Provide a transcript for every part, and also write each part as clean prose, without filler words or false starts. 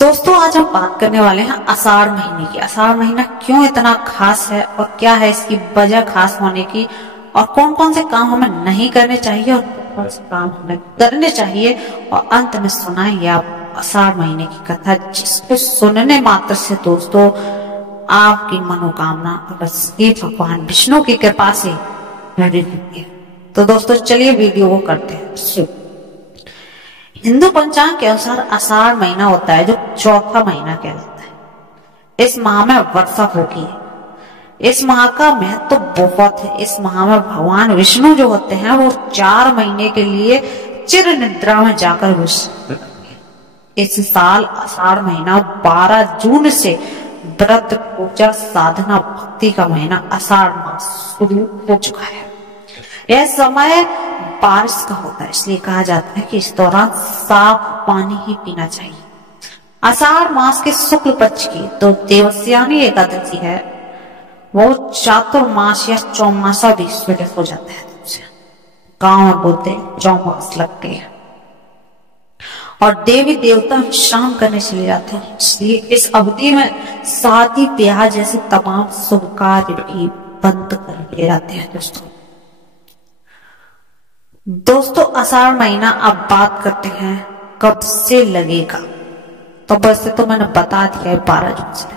दोस्तों आज हम बात करने वाले हैं आषाढ़ महीने की। आषाढ़ महीना क्यों इतना खास है और क्या है इसकी वजह खास होने की, और कौन कौन से काम हमें नहीं करने चाहिए और कौन कौन से काम हमें करने चाहिए। और अंत में सुनाएंगे आप आषाढ़ महीने की कथा, जिसको सुनने मात्र से दोस्तों आपकी मनोकामना अगर श्री भगवान विष्णु की कृपा से पूरी होती है। तो दोस्तों चलिए वीडियो को करते हैं शुरू। हिंदू पंचांग के अनुसार आषाढ़ महीना होता है जो चौथा महीना कहलाता है। इस माह में वर्षा होती है। इस माह का महत्व तो बहुत है। इस माह में भगवान विष्णु जो होते हैं वो 4 महीने के लिए चिर निद्रा में जाकर विश्राम करते हैं। इस साल आषाढ़ महीना 12 जून से व्रत पूजा साधना भक्ति का महीना आषाढ़ मास शुरू हो चुका है। यह समय बारिश का होता है, इसलिए कहा जाता है कि इस दौरान साफ पानी ही पीना चाहिए। आषाढ़ मास के शुक्ल पक्ष की तो देवस्यानी एकादशी है, वो चातुर्मास या चौमासा भी शुरू हो जाता है। गांव में बोलते हैं चौमास लगते हैं और देवी देवता विश्राम करने चले जाते हैं, इसलिए इस अवधि में शादी ब्याह जैसे तमाम शुभ कार्य भी बंद कर दिए जाते हैं। दोस्तों आषाढ़ महीना अब बात करते हैं कब से लगेगा। तो वैसे तो मैंने बता दिया है 12 जून से,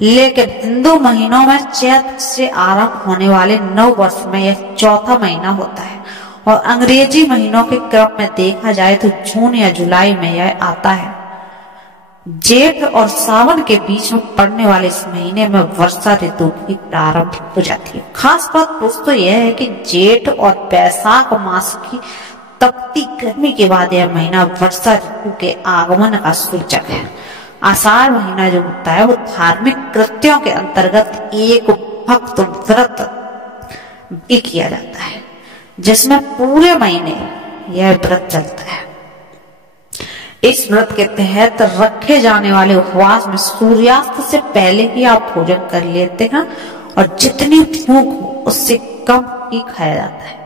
लेकिन हिंदू महीनों में चैत्र से आरंभ होने वाले नव वर्ष में यह चौथा महीना होता है और अंग्रेजी महीनों के क्रम में देखा जाए तो जून या जुलाई में यह आता है। जेठ और सावन के बीच में पड़ने वाले इस महीने में वर्षा ऋतु की प्रारंभ हो जाती है। खास बात दोस्तों यह है कि जेठ और वैशाख मास की तपती गर्मी के बाद यह महीना वर्षा ऋतु के आगमन का सूचक है। आषाढ़ महीना जो होता है वो धार्मिक कृत्यों के अंतर्गत एक भक्त व्रत भी किया जाता है, जिसमें पूरे महीने यह व्रत चलता है। इस व्रत के तहत रखे जाने वाले उपवास में सूर्यास्त से पहले ही आप भोजन कर लेते हैं और जितनी भूख हो उससे कम ही खाया जाता है।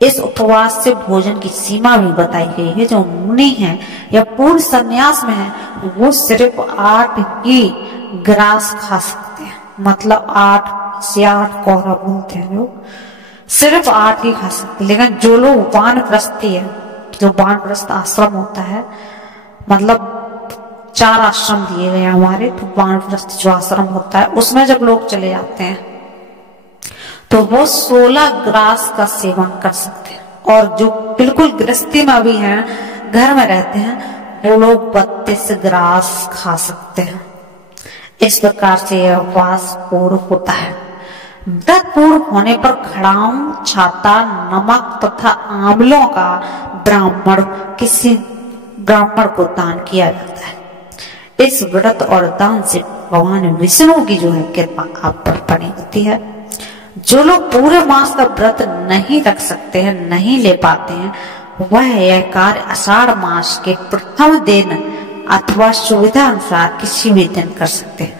इस उपवास से भोजन की सीमा भी बताई गई है। जो मुनि हैं या पूर्ण संन्यास में है वो सिर्फ 8 ही ग्रास खा सकते हैं, मतलब 8 से 8 कोहरा बोलते हैं लोग, सिर्फ 8 ही खा सकते। लेकिन जो लोग वानप्रस्थी है, जो वानप्रस्थ आश्रम होता है, मतलब 4 आश्रम दिए गए हमारे, तो वानप्रस्थ जो आश्रम होता है उसमें जब लोग चले जाते हैं तो वो 16 ग्रास का सेवन कर सकते हैं, और जो बिल्कुल गृहस्थी में भी हैं, घर में रहते हैं, वो लोग 32 ग्रास खा सकते हैं। इस प्रकार से यह उपवास पूर्ण होता है। व्रत पूर्ण होने पर खड़ाऊं, छाता, नमक तथा आंवलों का किसी ब्राह्मण को दान किया जाता है। इस व्रत और दान से भगवान विष्णु की जो है कृपा आप पर बनी होती है। जो लोग पूरे मास का व्रत नहीं रख सकते हैं, नहीं ले पाते हैं, वह यह कार्य आषाढ़ मास के प्रथम दिन अथवा सुविधा अनुसार किसी भी दिन कर सकते हैं।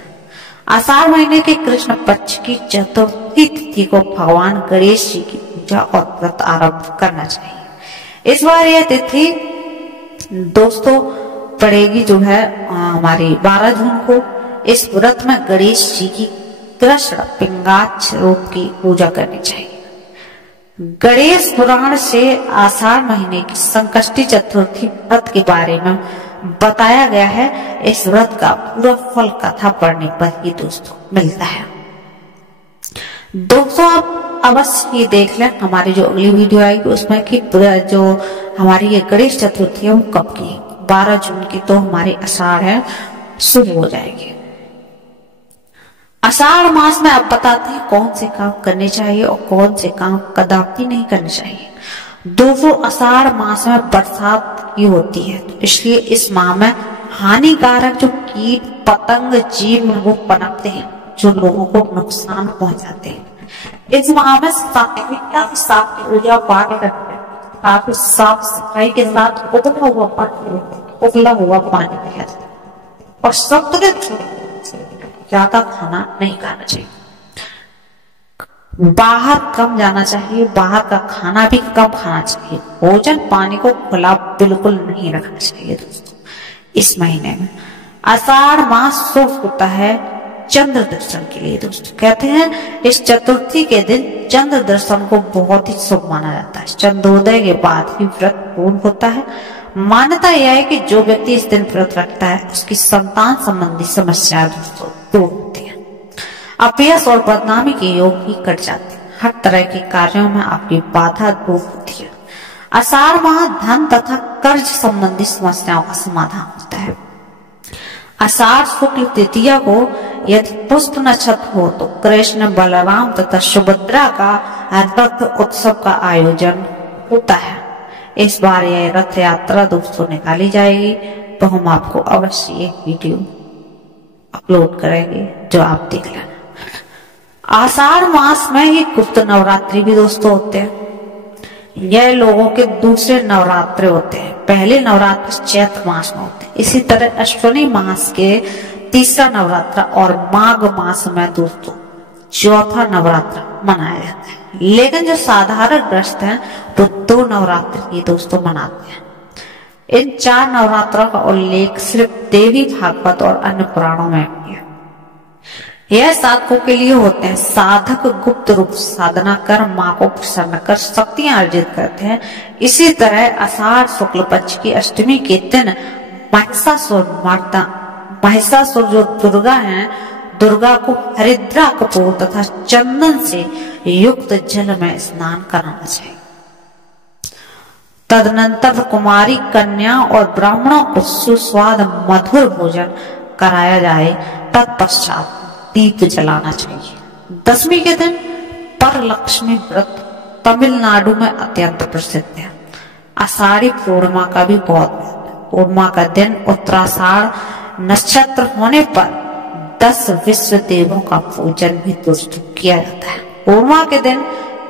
आषाढ़ महीने के कृष्ण पक्ष की चतुर्थी तिथि को भगवान गणेश जी की पूजा और व्रत आरंभ करना चाहिए। इस बार यह तिथि दोस्तों पड़ेगी जो है हमारी 12 जून को। इस व्रत में गणेश जी की कृष्ण पिंगाक्ष रूप की पूजा करनी चाहिए। गणेश पुराण से आषाढ़ महीने की संकष्टी चतुर्थी व्रत के बारे में बताया गया है। इस व्रत का पूरा फल कथा पढ़ने पर ही दोस्तों मिलता है। दोस्तों आप अवश्य ये देख लें हमारी जो अगली वीडियो आएगी उसमें कि जो हमारी ये गणेश चतुर्थी है वो कब की, 12 जून की, तो हमारी आषाढ़ है शुरू हो जाएगी। आषाढ़ मास में आप बताते हैं कौन से काम करने चाहिए और कौन से काम कदापि नहीं करने चाहिए। दोस्तों आषाढ़ मास में बरसात ही होती है, तो इसलिए इस माह में हानिकारक जो कीट पतंग जीव वो पनपते हैं, जो लोगों को नुकसान पहुंचाते हैं। इस माह में सात्विकता के साथ पूजा पाठ करते हैं, काफी साफ सफाई के साथ उबला हुआ पानी पिया जाता है और संतुलित ज्यादा खाना नहीं खाना चाहिए। बाहर कम जाना चाहिए, बाहर का खाना भी कम खाना चाहिए। भोजन पानी को खुला बिल्कुल नहीं रखना चाहिए दोस्तों। इस महीने में। आषाढ़ मास शुभ होता है चंद्र दर्शन के लिए दोस्तों। कहते हैं इस चतुर्थी के दिन चंद्र दर्शन को बहुत ही शुभ माना जाता है। चंद्रोदय के बाद ही व्रत पूर्ण होता है। मान्यता यह है कि जो व्यक्ति इस दिन व्रत रखता है उसकी संतान संबंधी समस्या दोस्तों दूर होती है। अपयश और बदनामी के योग भी कट जाते हैं। हर तरह के कार्यों में आपकी बाधा दूर होती है। आषाढ़ माह धन तथा कर्ज संबंधी समस्याओं का समाधान होता है। आषाढ़ शुक्ल तृतीया को यदि पुष्प नक्षत्र हो तो कृष्ण बलराम तथा सुभद्रा का रथ उत्सव का आयोजन होता है। इस बार यह रथ यात्रा दोस्तों निकाली जाएगी, तो हम आपको अवश्य एक वीडियो अपलोड करेंगे जो आप देख लेना। आषाढ़ मास में ही गुप्त नवरात्रि भी दोस्तों होते हैं। यह लोगों के दूसरे नवरात्रे होते हैं। पहले नवरात्र चैत्र मास में होते हैं। इसी तरह अश्विनी मास के तीसरा नवरात्र और माघ मास में दोस्तों चौथा नवरात्र मनाया जाता है। लेकिन जो साधारण ग्रस्त हैं वो 2 नवरात्र की दोस्तों मनाते हैं। इन 4 नवरात्रों का उल्लेख सिर्फ देवी भागवत और अन्य पुराणों में किया। यह साधकों के लिए होते हैं। साधक गुप्त रूप साधना कर माँ को प्रसन्न कर शक्तियां अर्जित करते हैं। इसी तरह आषाढ़ शुक्ल पक्ष की अष्टमी के दिन महिषासुर जो दुर्गा हैं, दुर्गा को हरिद्रा कपूर तथा चंदन से युक्त जल में स्नान कराना चाहिए। तदनंतर कुमारी कन्या और ब्राह्मणों को सुस्वाद मधुर भोजन कराया जाए। तत्पश्चात दीप जलाना चाहिए। दशमी के दिन पर लक्ष्मी व्रत तमिलनाडु में अत्यंत प्रसिद्ध है। आषाढ़ी पूर्णिमा का भी बहुत महत्व है। पूर्णिमा का दिन उत्तराषाढ़ नक्षत्र होने पर 10 विश्व देवों का पूजन भी दोस्तों किया जाता है। पूर्णिमा के दिन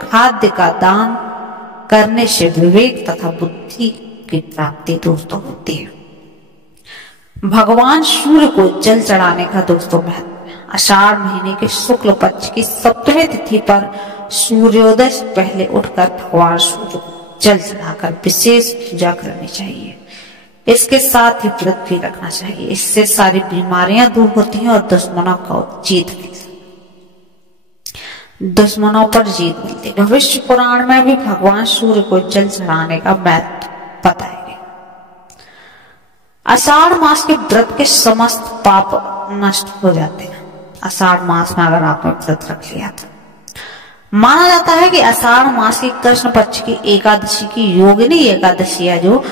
खाद्य का दान करने से विवेक तथा बुद्धि की प्राप्ति दोस्तों होती है। भगवान सूर्य को जल चढ़ाने का दोस्तों महत्व। आषाढ़ महीने के शुक्ल पक्ष की सप्तमी तिथि पर सूर्योदय से पहले उठकर भगवान सूर्य को जल चढ़ाकर विशेष पूजा करनी चाहिए। इसके साथ ही व्रत भी रखना चाहिए। इससे सारी बीमारियां दूर होती हैं और दुश्मनों पर जीत मिलती है। भविष्य पुराण में भी भगवान सूर्य को जल चढ़ाने का महत्व बताया गया। आषाढ़ मास के व्रत के समस्त पाप नष्ट हो जाते हैं। आषाढ़ मास में अगर आपने व्रत रख लिया तो माना जाता है कि आषाढ़ मास की कृष्ण पक्ष की एकादशी की योगिनी एकादशी है जो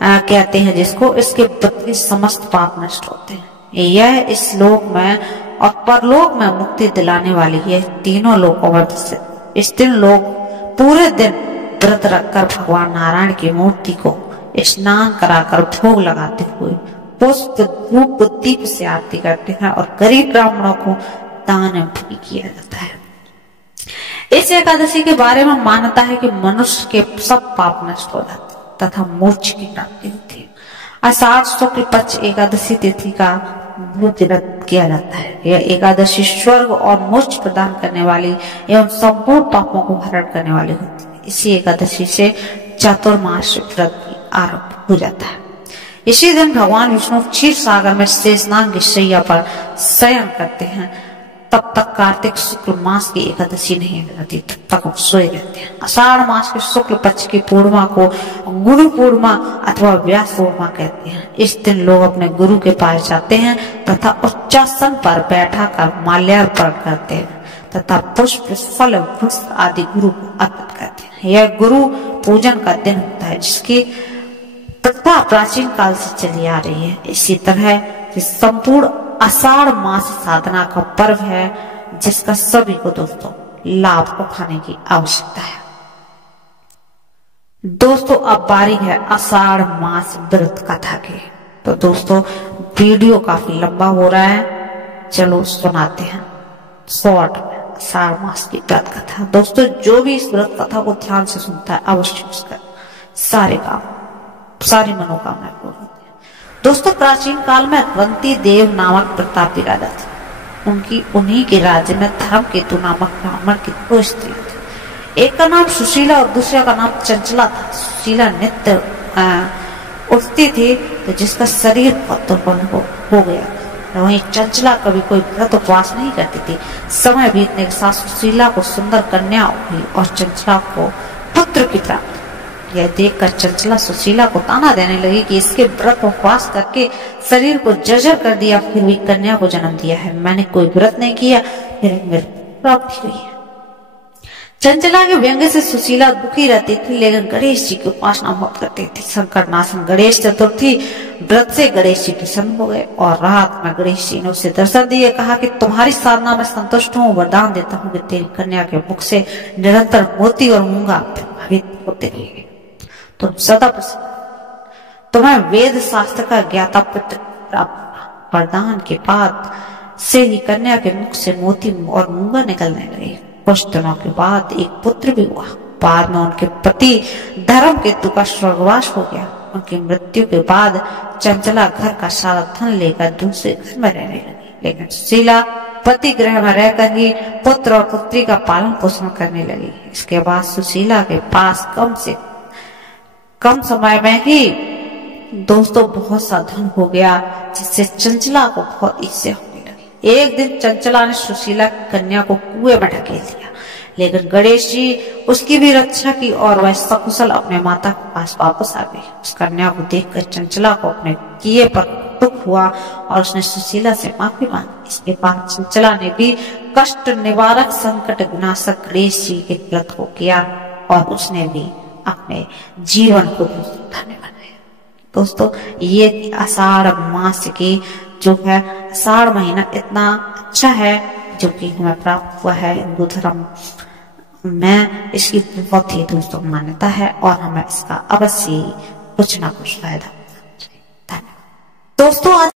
कहते हैं जिसको, इसके व्रत के समस्त पाप नष्ट होते हैं। यह इस लोक में और परलोक में मुक्ति दिलाने वाली है। तीनों लोकों में प्रसिद्ध। इस दिन लोग पूरे दिन व्रत रखकर भगवान नारायण की मूर्ति को स्नान कराकर भोग लगाते हुए पुष्प धूप दीप से आरती करते हैं और गरीब ब्राह्मणों को दान भी किया जाता है। इस एकादशी के बारे में मान्यता है कि मनुष्य के सब पाप नष्ट हो जाते तथा मोक्ष की प्राप्ति होती है। आषाढ़ शुक्ल पक्ष एकादशी तिथि का व्रत किया जाता है। यह एकादशी स्वर्ग और मोक्ष प्रदान करने वाली एवं संपूर्ण पापों को हरण करने वाली होती है। इसी एकादशी से चातुर्मास व्रत भी आरंभ हो जाता है। इसी दिन भगवान विष्णु क्षीर सागर में शेषनाग की शैया पर शयन करते हैं। तब तक कार्तिक शुक्ल मास की एकादशी नहीं रहती, तब तक वो सोए रहते हैं। आषाढ़ मास के शुक्ल पक्ष की पूर्णिमा को गुरु पूर्णिमा अथवा व्यास पूर्णिमा कहते हैं। इस दिन लोग अपने गुरु के पास जाते हैं तथा उच्चासन पर बैठा कर माल्यार्पण करते हैं तथा पुष्प फल वस्त्र आदि गुरु को अर्पित करते हैं। यह गुरु पूजन का दिन होता है जिसकी प्रथा प्राचीन काल से चली आ रही है। इसी तरह संपूर्ण आषाढ़ मास साधना का पर्व है जिसका सभी को दोस्तों लाभ उठाने की आवश्यकता है। दोस्तों अब बारी है आषाढ़ मास व्रत कथा की। तो दोस्तों वीडियो काफी लंबा हो रहा है, चलो सुनाते हैं शॉर्ट में आषाढ़ मास की व्रत कथा। दोस्तों जो भी इस व्रत कथा को ध्यान से सुनता है अवश्य उसका सारी मनोकामनाएं पूर्ण होती है। दोस्तों प्राचीन काल में अवंती देव नामक प्रतापी राजा थे। उन्हीं के राज्य में धर्मकेतु नामक ब्राह्मण की 2 स्त्री थी। एक का नाम सुशीला और दूसरे का नाम चंचला था। सुशीला नित्य उठती थी तो जिसका शरीर बहुत दुर्बल हो गया। वहीं चंचला कभी कोई व्रत उपवास नहीं करती थी। समय बीतने के साथ सुशीला को सुंदर कन्या हुई और चंचला को पुत्र की प्राप्ति। यह देखकर चंचला सुशीला को ताना देने लगी कि इसके व्रत उपवास करके शरीर को जर्जर कर दिया, फिर भी कन्या को जन्म दिया है। मैंने कोई व्रत नहीं किया, फिर मेरी प्राप्ति हुई है। चंचला के व्यंग्य से सुशीला दुखी रहती थी, लेकिन गणेश जी की उपासना बहुत करती थी। संकट नाशन गणेश चतुर्थी व्रत से गणेश जी प्रसन्न हो गए और रात में गणेश जी ने उसे दर्शन दिए, कहा कि तुम्हारी साधना में संतुष्ट हूँ, वरदान देता हूँ कि तेरी कन्या के मुख से निरंतर मोती और मूंगा प्रभावित होते रहेंगे, तुम सदा प्रसन्न, तुम्हें वेद शास्त्र का ज्ञाता पुत्र प्राप्त। वरदान के बाद से ही कन्या के मुख से मोती और मूंगा निकलने लगे। कुछ दिनों के बाद एक पुत्र भी हुआ। बाद में उनके पति धर्मकेतु का स्वर्गवास हो गया। उनकी मृत्यु के बाद चंचला घर का सारा धन लेकर दूसरे घर में रहने लगी, लेकिन सुशीला पति गृह में रहकर ही पुत्र और पुत्री का पालन पोषण करने लगी। इसके बाद सुशीला के पास कम से कम समय में ही दोस्तों बहुत सा धन हो गया, जिससे चंचला को बहुत ईर्ष्या होने लगी। एक दिन चंचला ने सुशीला की कन्या को कुएं में ढकेल दिया, लेकिन गणेश जी उसकी भी रक्षा की और वह सकुशल अपने माता के पास वापस आ गई। उस कन्या को देखकर चंचला को अपने किए पर दुख हुआ और उसने सुशीला से माफी मांगी। इसके बाद चंचला ने भी कष्ट निवारक संकट विनाशक गणेश जी के व्रत को किया और उसने भी अपने जीवन को धन्य बनाया। दोस्तों, ये आषाढ़ मास की जो है, आषाढ़ महीना इतना अच्छा है जो कि हमें प्राप्त हुआ है हिंदू धर्म में। इसकी बहुत ही दोस्तों मान्यता है और हमें इसका अवश्य कुछ ना कुछ फायदा। धन्यवाद दोस्तों।